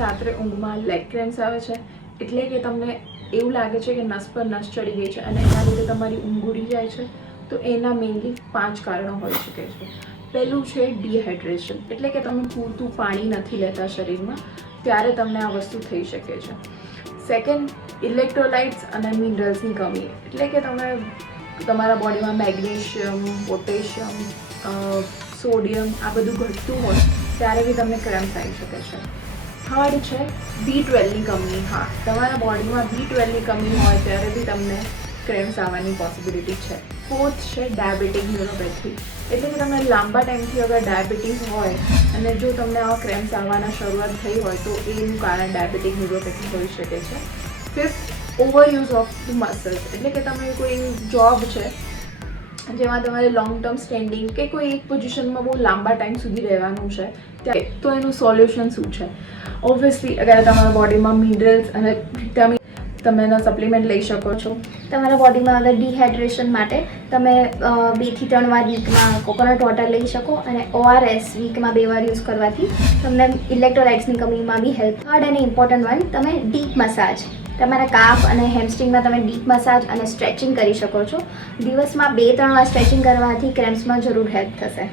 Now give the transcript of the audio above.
રાત્રે ઊંઘમાં leg cramps આવે છે, એટલે કે તમને એવું લાગે છે કે નસ પર નસ ચડી ગઈ છે અને એના લીધે તમારી ઊંઘ ઉડી જાય છે, તો એના મેઇનલી 5 કારણો હોઈ શકે છે. પહેલું છે ડિહાઇડ્રેશન, એટલે કે તમે પૂરતું પાણી નથી લેતા શરીરમાં, ત્યારે તમને આ વસ્તુ થઈ શકે છે. સેકન્ડ, ઇલેક્ટ્રોલાઇટ્સ અને મિનરલ્સની કમી, એટલે કે તમે તમારા બોડીમાં મેગ્નેશિયમ, પોટેશિયમ, સોડિયમ આ બધું ઘટતું હોય ત્યારે બી તમને ક્રેમ્પ્સ આવી શકે છે. થર્ડ છે B12ની કમી. હા, તમારા બોડીમાં B12ની કમી હોય ત્યારે બી તમને ક્રેમ્પ્સ આવવાની પોસિબિલિટી છે. ફોર્થ છે ડાયાબિટીક ન્યુરોપેથી, એટલે કે તમે લાંબા ટાઈમથી અગર ડાયાબિટીસ હોય અને જો તમને આવા ક્રેમ્પ્સ આવવાના શરૂઆત થઈ હોય તો એનું કારણ ડાયાબિટીક ન્યુરોપેથી હોઈ શકે છે. Fifth, overuse of the muscles, એટલે કે તમે કોઈ જોબ છે જેમાં તમારે લોંગ ટર્મ સ્ટેન્ડિંગ કે કોઈ એક પોઝિશનમાં બહુ લાંબા ટાઈમ સુધી રહેવાનું છે, ત્યારે તો એનું સોલ્યુશન શું છે? ઓબ્વિયસલી અગર તમારા બોડીમાં મિનરલ્સ અને વિટામિન તમે એના સપ્લિમેન્ટ લઈ શકો છો. તમારા બોડીમાં અગર ડિહાઇડ્રેશન માટે તમે 2 થી 3 વાર વીકમાં કોકોનટ વોટર લઈ શકો અને ORS વીકમાં 2 વાર યુઝ કરવાથી તમને ઇલેક્ટ્રોલાઇટ્સની કમીમાં બી હેલ્પ. થર્ડ અને ઇમ્પોર્ટન્ટ વન, તમે ડીપ મસાજ, તમારા કાફ અને હેમસ્ટ્રિંગમાં તમે ડીપ મસાજ અને સ્ટ્રેચિંગ કરી શકો છો. દિવસમાં 2-3 વાર સ્ટ્રેચિંગ કરવાથી ક્રેમ્પ્સમાં જરૂર હેલ્પ થશે.